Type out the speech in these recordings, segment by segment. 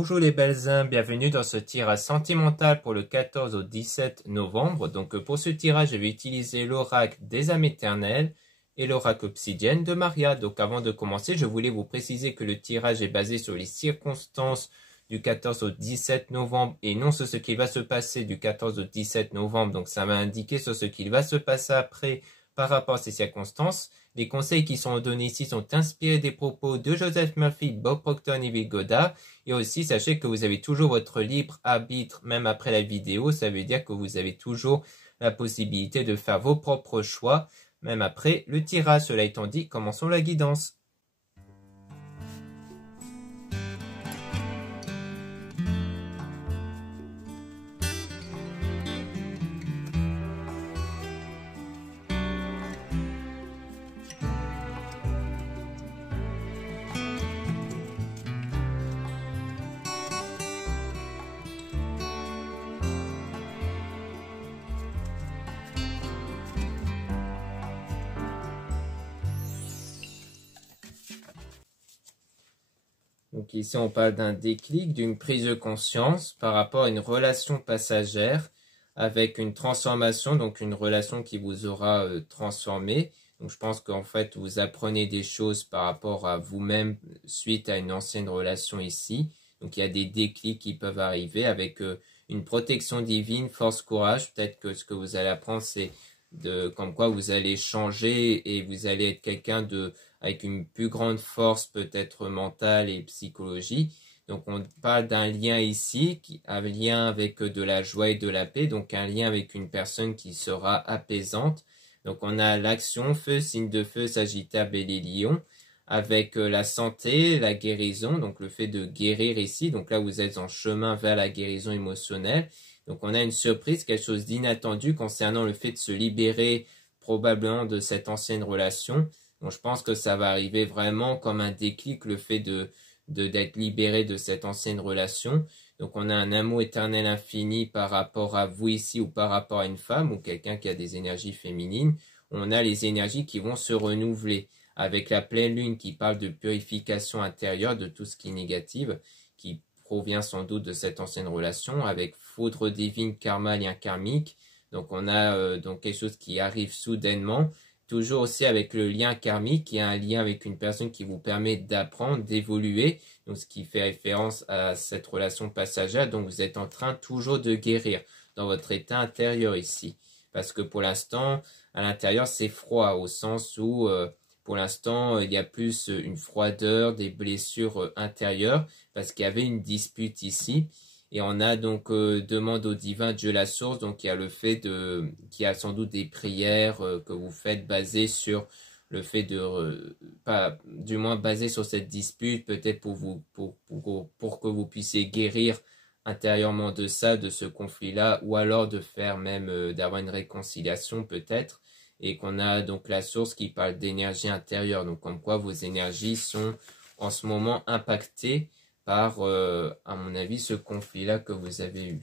Bonjour les belles âmes, bienvenue dans ce tirage sentimental pour le 14 au 17 novembre. Donc pour ce tirage, je vais utiliser l'oracle des âmes éternelles et l'oracle obsidienne de Maria. Donc avant de commencer, je voulais vous préciser que le tirage est basé sur les circonstances du 14 au 17 novembre et non sur ce qui va se passer du 14 au 17 novembre. Donc ça m'a indiqué sur ce qui va se passer après par rapport à ces circonstances. Les conseils qui sont donnés ici sont inspirés des propos de Joseph Murphy, Bob Proctor et Bill Goddard. Et aussi, sachez que vous avez toujours votre libre arbitre, même après la vidéo. Ça veut dire que vous avez toujours la possibilité de faire vos propres choix, même après le tirage. Cela étant dit, commençons la guidance. Donc ici, on parle d'un déclic, d'une prise de conscience par rapport à une relation passagère avec une transformation, donc une relation qui vous aura transformé. Donc je pense qu'en fait, vous apprenez des choses par rapport à vous-même suite à une ancienne relation ici. Donc il y a des déclics qui peuvent arriver avec une protection divine, force, courage. Peut-être que ce que vous allez apprendre, c'est comme quoi vous allez changer et vous allez être quelqu'un avec une plus grande force peut-être mentale et psychologie. Donc on parle d'un lien ici, un lien avec de la joie et de la paix, donc un lien avec une personne qui sera apaisante. Donc on a l'action, feu, signe de feu, Sagittaire, Bélier, Lion, avec la santé, la guérison, donc le fait de guérir ici. Donc là vous êtes en chemin vers la guérison émotionnelle. Donc on a une surprise, quelque chose d'inattendu concernant le fait de se libérer probablement de cette ancienne relation. Donc je pense que ça va arriver vraiment comme un déclic, le fait d'être libéré de cette ancienne relation. Donc on a un amour éternel infini par rapport à vous ici ou par rapport à une femme ou quelqu'un qui a des énergies féminines. On a les énergies qui vont se renouveler avec la pleine lune qui parle de purification intérieure de tout ce qui est négatif, qui provient sans doute de cette ancienne relation, avec foudre divine, karma, lien karmique. Donc on a donc quelque chose qui arrive soudainement. Toujours aussi avec le lien karmique, qui est un lien avec une personne qui vous permet d'apprendre, d'évoluer, donc ce qui fait référence à cette relation passagère. Donc vous êtes en train toujours de guérir dans votre état intérieur ici. Parce que pour l'instant, à l'intérieur, c'est froid, au sens où pour l'instant, il y a plus une froideur, des blessures intérieures, parce qu'il y avait une dispute ici. Et on a donc demande au divin Dieu la source, donc il y a le fait qu'il y a sans doute des prières que vous faites basées sur le fait pas du moins basées sur cette dispute, peut-être pour que vous puissiez guérir intérieurement de ça, de ce conflit-là, ou alors de faire même d'avoir une réconciliation peut-être, et qu'on a donc la source qui parle d'énergie intérieure, donc comme quoi vos énergies sont en ce moment impactées par, à mon avis, ce conflit-là que vous avez eu.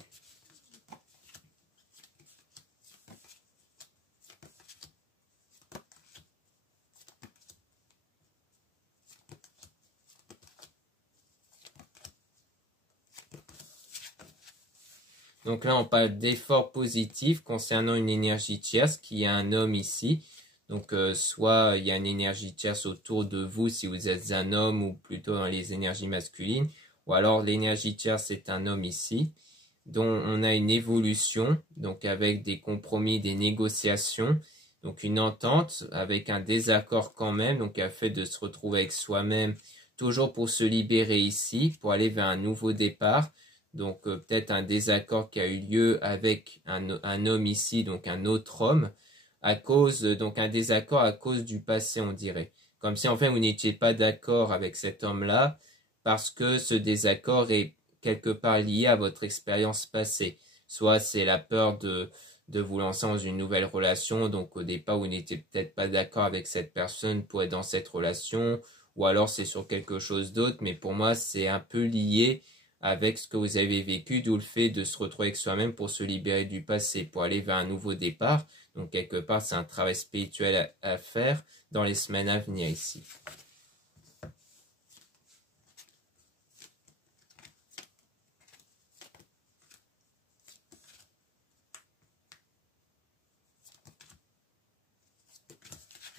Donc là, on parle d'efforts positifs concernant une énergie tierce, qui est un homme ici. Donc soit il y a une énergie tierce autour de vous si vous êtes un homme ou plutôt dans les énergies masculines. Ou alors l'énergie tierce c'est un homme ici, dont on a une évolution, donc avec des compromis, des négociations, donc une entente avec un désaccord quand même, donc un fait de se retrouver avec soi-même, toujours pour se libérer ici, pour aller vers un nouveau départ. Donc peut-être un désaccord qui a eu lieu avec un homme ici, donc un autre homme, à cause, donc un désaccord à cause du passé, on dirait. Comme si en fait vous n'étiez pas d'accord avec cet homme-là, parce que ce désaccord est quelque part lié à votre expérience passée. Soit c'est la peur de vous lancer dans une nouvelle relation, donc au départ vous n'étiez peut-être pas d'accord avec cette personne pour être dans cette relation, ou alors c'est sur quelque chose d'autre, mais pour moi c'est un peu lié avec ce que vous avez vécu, d'où le fait de se retrouver avec soi-même pour se libérer du passé, pour aller vers un nouveau départ. Donc quelque part c'est un travail spirituel à faire dans les semaines à venir ici.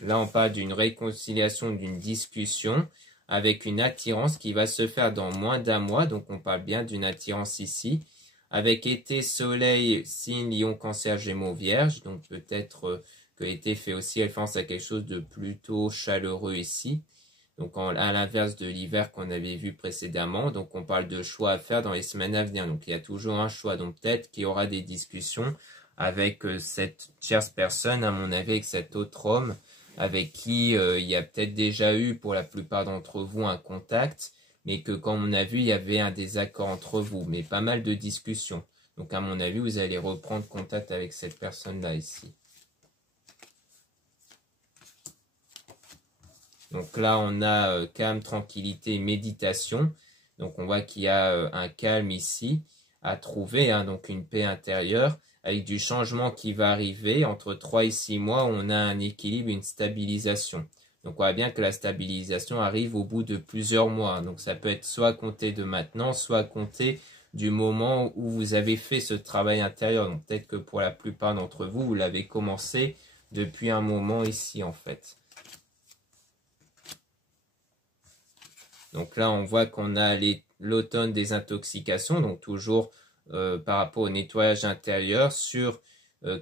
Là, on parle d'une réconciliation, d'une discussion avec une attirance qui va se faire dans moins d'un mois. Donc, on parle bien d'une attirance ici. Avec été, soleil, signe, lion, cancer, gémeaux, vierge. Donc, peut-être que été fait aussi référence à quelque chose de plutôt chaleureux ici. Donc, à l'inverse de l'hiver qu'on avait vu précédemment. Donc, on parle de choix à faire dans les semaines à venir. Donc, il y a toujours un choix. Donc, peut-être qu'il y aura des discussions avec cette tierce personne, à mon avis, avec cet autre homme, avec qui il y a peut-être déjà eu, pour la plupart d'entre vous, un contact, mais que, comme on a vu, il y avait un désaccord entre vous, mais pas mal de discussions. Donc, à mon avis, vous allez reprendre contact avec cette personne-là ici. Donc là, on a calme, tranquillité, méditation. Donc, on voit qu'il y a un calme ici à trouver, hein, donc une paix intérieure, avec du changement qui va arriver. Entre 3 et 6 mois, on a un équilibre, une stabilisation. Donc, on voit bien que la stabilisation arrive au bout de plusieurs mois. Donc, ça peut être soit à compter de maintenant, soit à compter du moment où vous avez fait ce travail intérieur. Donc, peut-être que pour la plupart d'entre vous, vous l'avez commencé depuis un moment ici, en fait. Donc là, on voit qu'on a l'automne des intoxications, donc toujours par rapport au nettoyage intérieur sur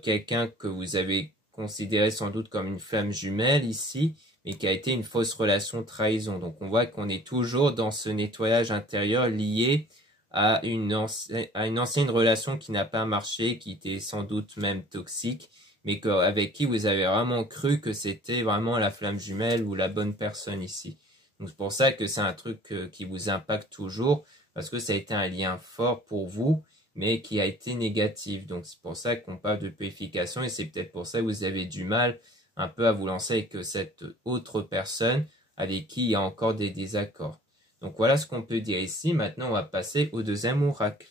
quelqu'un que vous avez considéré sans doute comme une flamme jumelle ici, mais qui a été une fausse relation trahison. Donc on voit qu'on est toujours dans ce nettoyage intérieur lié à une ancienne relation qui n'a pas marché, qui était sans doute même toxique, mais avec qui vous avez vraiment cru que c'était vraiment la flamme jumelle ou la bonne personne ici. Donc c'est pour ça que c'est un truc qui vous impacte toujours, parce que ça a été un lien fort pour vous, mais qui a été négatif. Donc c'est pour ça qu'on parle de purification, et c'est peut-être pour ça que vous avez du mal un peu à vous lancer avec cette autre personne avec qui il y a encore des désaccords. Donc voilà ce qu'on peut dire ici. Maintenant, on va passer au deuxième oracle.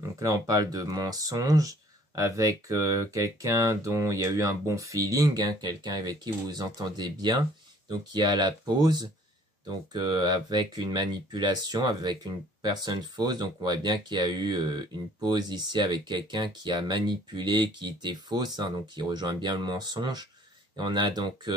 Donc là, on parle de mensonge avec quelqu'un dont il y a eu un bon feeling, hein, quelqu'un avec qui vous vous entendez bien. Donc il y a la pause, donc avec une manipulation, avec une personne fausse. Donc on voit bien qu'il y a eu une pause ici avec quelqu'un qui a manipulé, qui était fausse, hein, donc qui rejoint bien le mensonge. Et on a donc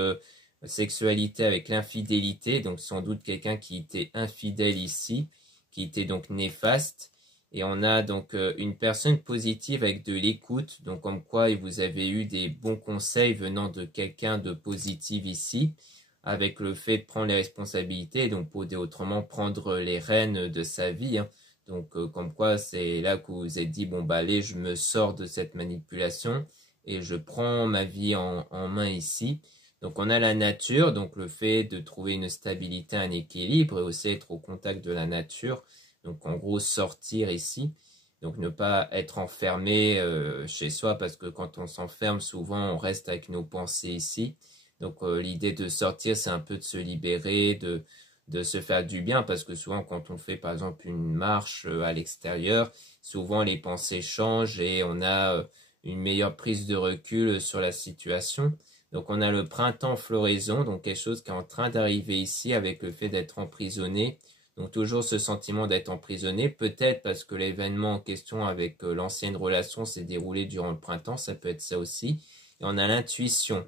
sexualité avec l'infidélité, donc sans doute quelqu'un qui était infidèle ici, qui était donc néfaste. Et on a donc une personne positive avec de l'écoute, donc comme quoi vous avez eu des bons conseils venant de quelqu'un de positif ici, avec le fait de prendre les responsabilités, donc pour dire autrement, prendre les rênes de sa vie, hein. Donc comme quoi c'est là que vous vous êtes dit, bon bah allez, je me sors de cette manipulation et je prends ma vie en main ici. Donc on a la nature, donc le fait de trouver une stabilité, un équilibre, et aussi être au contact de la nature. Donc en gros sortir ici, donc ne pas être enfermé chez soi, parce que quand on s'enferme souvent on reste avec nos pensées ici. Donc l'idée de sortir, c'est un peu de se libérer, de se faire du bien, parce que souvent quand on fait par exemple une marche à l'extérieur, souvent les pensées changent et on a une meilleure prise de recul sur la situation. Donc on a le printemps floraison, donc quelque chose qui est en train d'arriver ici avec le fait d'être emprisonné. Donc toujours ce sentiment d'être emprisonné, peut-être parce que l'événement en question avec l'ancienne relation s'est déroulé durant le printemps, ça peut être ça aussi. Et on a l'intuition,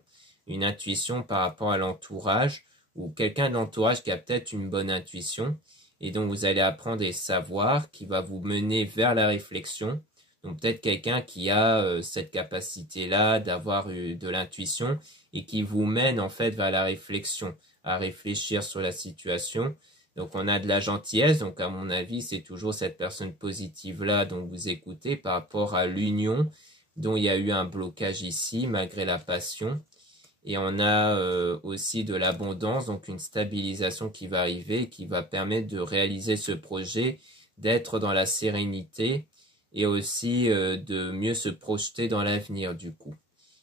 une intuition par rapport à l'entourage, ou quelqu'un de l'entourage qui a peut-être une bonne intuition, et donc vous allez apprendre des savoirs qui va vous mener vers la réflexion. Donc peut-être quelqu'un qui a cette capacité-là d'avoir de l'intuition et qui vous mène en fait vers la réflexion, à réfléchir sur la situation. Donc on a de la gentillesse, donc à mon avis c'est toujours cette personne positive là dont vous écoutez par rapport à l'union dont il y a eu un blocage ici, malgré la passion. Et on a aussi de l'abondance, donc une stabilisation qui va arriver, qui va permettre de réaliser ce projet, d'être dans la sérénité et aussi de mieux se projeter dans l'avenir du coup.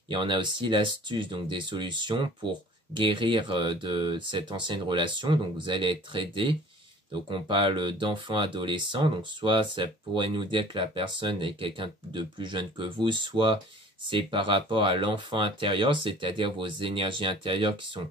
Et on a aussi l'astuce, donc des solutions pour guérir de cette ancienne relation. Donc vous allez être aidé. Donc on parle d'enfants adolescents. Donc soit ça pourrait nous dire que la personne est quelqu'un de plus jeune que vous, soit c'est par rapport à l'enfant intérieur, c'est-à-dire vos énergies intérieures qui sont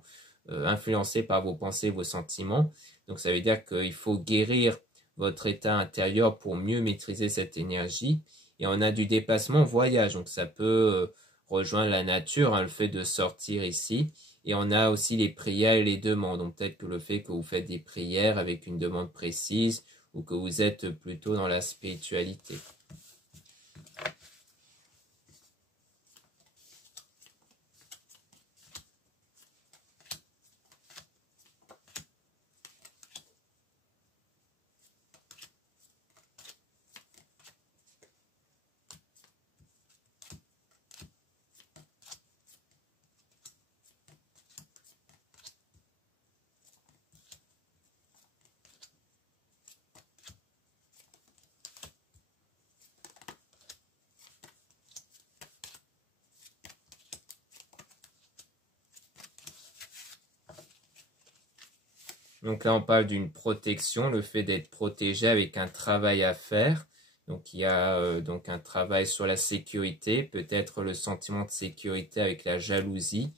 influencées par vos pensées, vos sentiments. Donc ça veut dire qu'il faut guérir votre état intérieur pour mieux maîtriser cette énergie. Et on a du dépassement voyage, donc ça peut rejoindre la nature, hein, le fait de sortir ici. Et on a aussi les prières et les demandes. Donc peut-être que le fait que vous faites des prières avec une demande précise ou que vous êtes plutôt dans la spiritualité. Donc là, on parle d'une protection, le fait d'être protégé avec un travail à faire. Donc il y a donc un travail sur la sécurité, peut-être le sentiment de sécurité avec la jalousie.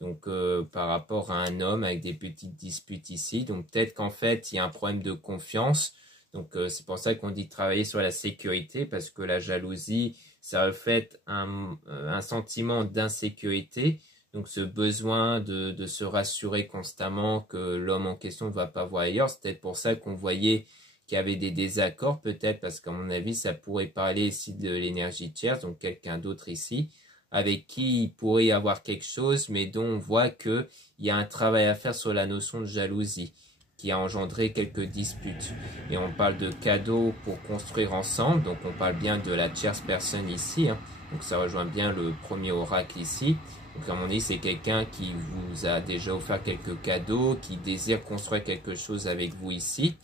Donc par rapport à un homme avec des petites disputes ici. Donc peut-être qu'en fait, il y a un problème de confiance. Donc c'est pour ça qu'on dit travailler sur la sécurité, parce que la jalousie, ça reflète un sentiment d'insécurité. Donc ce besoin de se rassurer constamment que l'homme en question ne va pas voir ailleurs, c'est peut-être pour ça qu'on voyait qu'il y avait des désaccords, peut-être parce qu'à mon avis, ça pourrait parler ici de l'énergie tierce, donc quelqu'un d'autre ici, avec qui il pourrait y avoir quelque chose, mais dont on voit qu'il y a un travail à faire sur la notion de jalousie, qui a engendré quelques disputes. Et on parle de cadeaux pour construire ensemble, donc on parle bien de la tierce personne ici, hein. Donc ça rejoint bien le premier oracle ici. Donc comme on dit, c'est quelqu'un qui vous a déjà offert quelques cadeaux, qui désire construire quelque chose avec vous ici.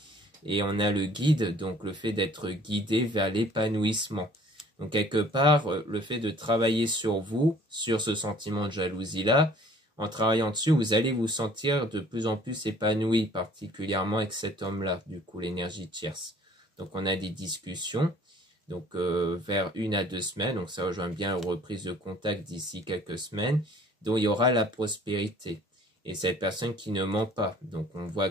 Et on a le guide, donc le fait d'être guidé vers l'épanouissement. Donc quelque part, le fait de travailler sur vous, sur ce sentiment de jalousie-là, en travaillant dessus, vous allez vous sentir de plus en plus épanoui, particulièrement avec cet homme-là, du coup l'énergie tierce. Donc on a des discussions, donc vers 1 à 2 semaines, donc ça rejoint bien une reprise de contact d'ici quelques semaines, dont il y aura la prospérité. Et cette personne qui ne ment pas, donc on voit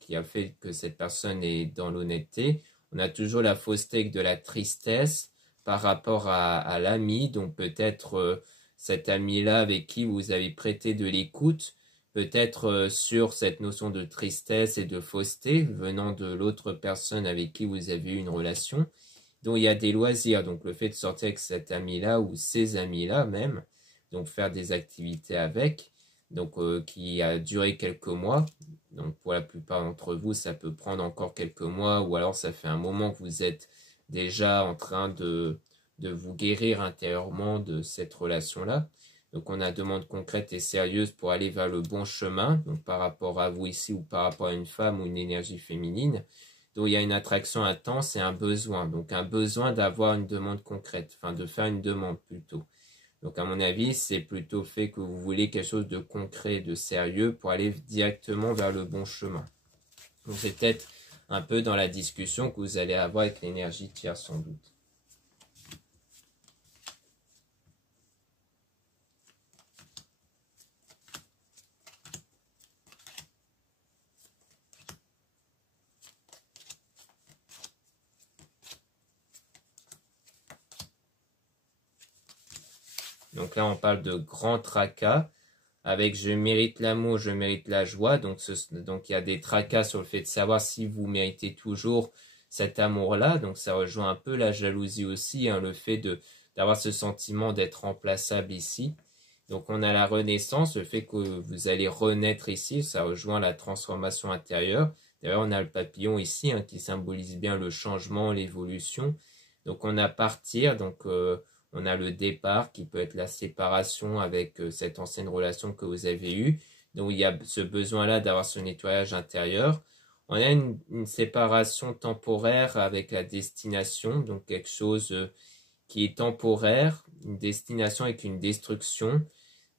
qui a fait que cette personne est dans l'honnêteté. On a toujours la fausseté avec de la tristesse par rapport à l'ami, donc peut-être cet ami-là avec qui vous avez prêté de l'écoute, peut-être sur cette notion de tristesse et de fausseté venant de l'autre personne avec qui vous avez eu une relation, dont il y a des loisirs, donc le fait de sortir avec cet ami-là ou ces amis-là même, donc faire des activités avec, donc qui a duré quelques mois. Donc pour la plupart d'entre vous, ça peut prendre encore quelques mois, ou alors ça fait un moment que vous êtes déjà en train de vous guérir intérieurement de cette relation-là. Donc on a demande concrète et sérieuse pour aller vers le bon chemin, donc par rapport à vous ici ou par rapport à une femme ou une énergie féminine. Donc il y a une attraction intense et un besoin, donc un besoin d'avoir une demande concrète, enfin de faire une demande plutôt. Donc à mon avis, c'est plutôt fait que vous voulez quelque chose de concret, de sérieux pour aller directement vers le bon chemin. Donc c'est peut-être un peu dans la discussion que vous allez avoir avec l'énergie tierce sans doute. Donc là, on parle de grand tracas avec je mérite l'amour, je mérite la joie. Donc il y a des tracas sur le fait de savoir si vous méritez toujours cet amour-là. Donc ça rejoint un peu la jalousie aussi, hein, le fait d'avoir ce sentiment d'être remplaçable ici. Donc on a la renaissance, le fait que vous allez renaître ici, ça rejoint la transformation intérieure. D'ailleurs, on a le papillon ici, hein, qui symbolise bien le changement, l'évolution. Donc on a partir, donc On a le départ qui peut être la séparation avec cette ancienne relation que vous avez eue. Donc il y a ce besoin-là d'avoir ce nettoyage intérieur. On a une séparation temporaire avec la destination, donc quelque chose qui est temporaire, une destination avec une destruction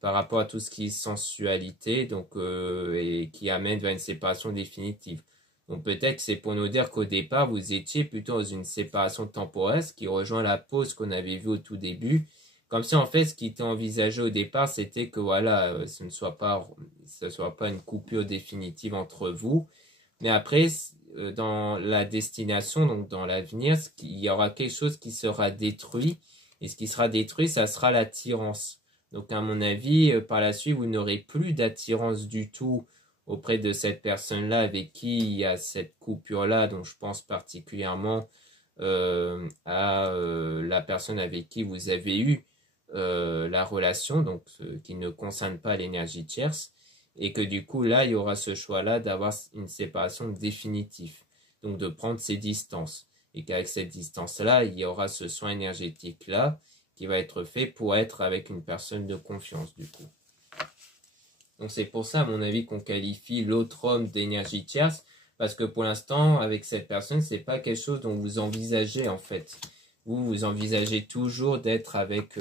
par rapport à tout ce qui est sensualité, donc et qui amène vers une séparation définitive. Donc peut-être que c'est pour nous dire qu'au départ, vous étiez plutôt dans une séparation temporaire, ce qui rejoint la pause qu'on avait vue au tout début. Comme si en fait, ce qui était envisagé au départ, c'était que voilà, ce ne soit pas une coupure définitive entre vous. Mais après, dans la destination, donc dans l'avenir, il y aura quelque chose qui sera détruit. Et ce qui sera détruit, ça sera l'attirance. Donc à mon avis, par la suite, vous n'aurez plus d'attirance du tout auprès de cette personne-là avec qui il y a cette coupure-là, dont je pense particulièrement à la personne avec qui vous avez eu la relation, donc qui ne concerne pas l'énergie tierce, et que du coup là il y aura ce choix-là d'avoir une séparation définitive, donc de prendre ses distances, et qu'avec cette distance-là il y aura ce soin énergétique-là qui va être fait pour être avec une personne de confiance du coup. Donc c'est pour ça à mon avis qu'on qualifie l'autre homme d'énergie tierce, parce que pour l'instant avec cette personne c'est pas quelque chose dont vous envisagez en fait. Vous envisagez toujours d'être avec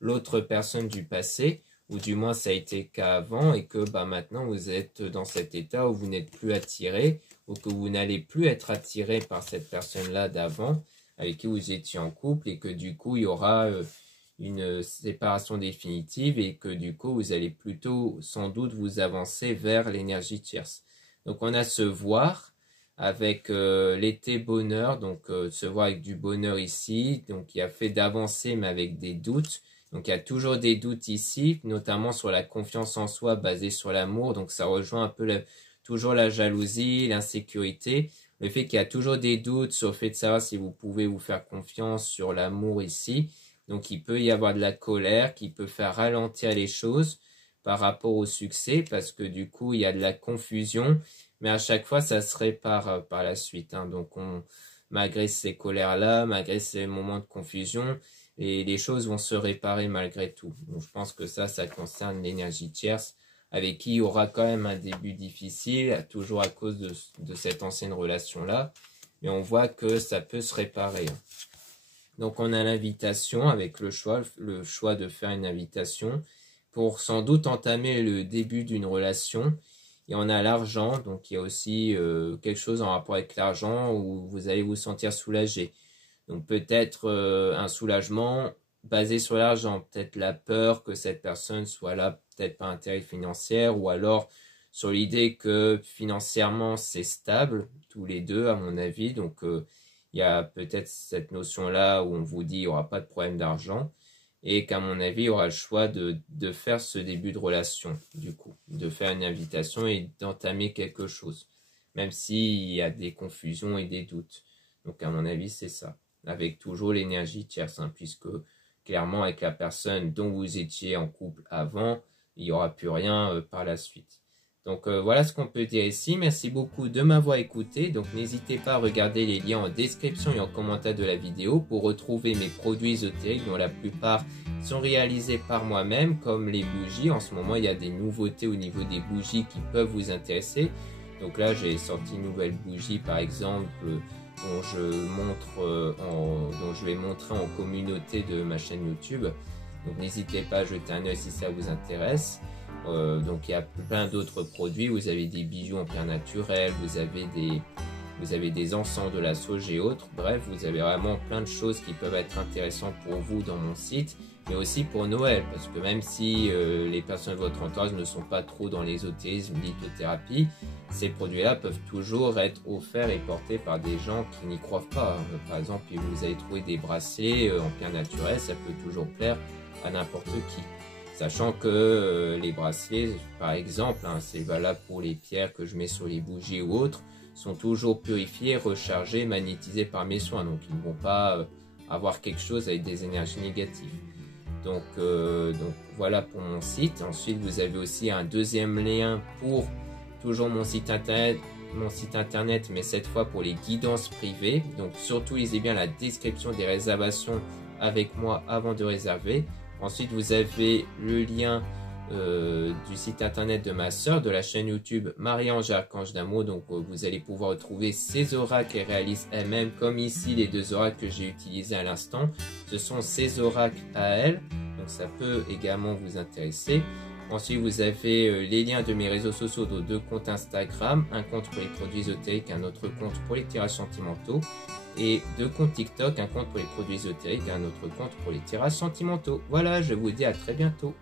l'autre personne du passé, ou du moins ça a été le cas avant, et que maintenant vous êtes dans cet état où vous n'êtes plus attiré, ou que vous n'allez plus être attiré par cette personne-là d'avant, avec qui vous étiez en couple, et que du coup il y aura une séparation définitive, et que du coup vous allez plutôt sans doute vous avancer vers l'énergie tierce. Donc on a ce voir avec l'été bonheur, donc se voir avec du bonheur ici, donc il y a fait d'avancer mais avec des doutes. Donc il y a toujours des doutes ici, notamment sur la confiance en soi basée sur l'amour, donc ça rejoint un peu toujours la jalousie, l'insécurité, le fait qu'il y a toujours des doutes sur le fait de savoir si vous pouvez vous faire confiance sur l'amour ici. Donc il peut y avoir de la colère qui peut faire ralentir les choses par rapport au succès, parce que du coup il y a de la confusion, mais à chaque fois ça se répare par la suite. Donc malgré ces colères-là, malgré ces moments de confusion, et les choses vont se réparer malgré tout. Donc je pense que ça concerne l'énergie tierce, avec qui il y aura quand même un début difficile, toujours à cause de cette ancienne relation-là. Mais on voit que ça peut se réparer. Donc on a l'invitation avec le choix de faire une invitation pour sans doute entamer le début d'une relation. Et on a l'argent, donc il y a aussi quelque chose en rapport avec l'argent où vous allez vous sentir soulagé. Donc peut-être un soulagement basé sur l'argent, peut-être la peur que cette personne soit là, peut-être par intérêt financier, ou alors sur l'idée que financièrement c'est stable, tous les deux à mon avis. Donc il y a peut-être cette notion-là où on vous dit il n'y aura pas de problème d'argent, et qu'à mon avis il y aura le choix de faire ce début de relation, du coup, de faire une invitation et d'entamer quelque chose, même s'il y a des confusions et des doutes. Donc à mon avis c'est ça, avec toujours l'énergie tierce, puisque clairement avec la personne dont vous étiez en couple avant, il n'y aura plus rien par la suite. Donc voilà ce qu'on peut dire ici. Merci beaucoup de m'avoir écouté. Donc n'hésitez pas à regarder les liens en description et en commentaire de la vidéo pour retrouver mes produits ésotériques dont la plupart sont réalisés par moi-même, comme les bougies. En ce moment il y a des nouveautés au niveau des bougies qui peuvent vous intéresser. Donc là j'ai sorti une nouvelle bougie par exemple dont je vais montrer en communauté de ma chaîne YouTube. Donc n'hésitez pas à jeter un œil si ça vous intéresse. Donc il y a plein d'autres produits, vous avez des bijoux en pierre naturelle, vous avez des encens, de la sauge et autres. Bref, vous avez vraiment plein de choses qui peuvent être intéressantes pour vous dans mon site, mais aussi pour Noël, parce que même si les personnes de votre entourage ne sont pas trop dans l'ésotérisme, lithothérapie, ces produits-là peuvent toujours être offerts et portés par des gens qui n'y croient pas. Par exemple, vous allez trouver des bracelets en pierre naturelle, ça peut toujours plaire à n'importe qui. Sachant que les bracelets, par exemple, c'est valable pour les pierres que je mets sur les bougies ou autres, sont toujours purifiés, rechargés, magnétisés par mes soins. Donc ils ne vont pas avoir quelque chose avec des énergies négatives. Donc voilà pour mon site. Ensuite vous avez aussi un deuxième lien pour toujours mon site internet, mais cette fois pour les guidances privées. Donc surtout lisez bien la description des réservations avec moi avant de réserver. Ensuite, vous avez le lien du site internet de ma sœur, de la chaîne YouTube Marie-Ange Archange d'Amour. Donc vous allez pouvoir retrouver ses oracles qu'elle réalise elle-même, comme ici les 2 oracles que j'ai utilisés à l'instant. Ce sont ses oracles à elle, donc ça peut également vous intéresser. Ensuite, vous avez les liens de mes réseaux sociaux, de 2 comptes Instagram, un compte pour les produits ésotériques, un autre compte pour les tirages sentimentaux, et 2 comptes TikTok, un compte pour les produits ésotériques et un autre compte pour les tirages sentimentaux. Voilà, je vous dis à très bientôt.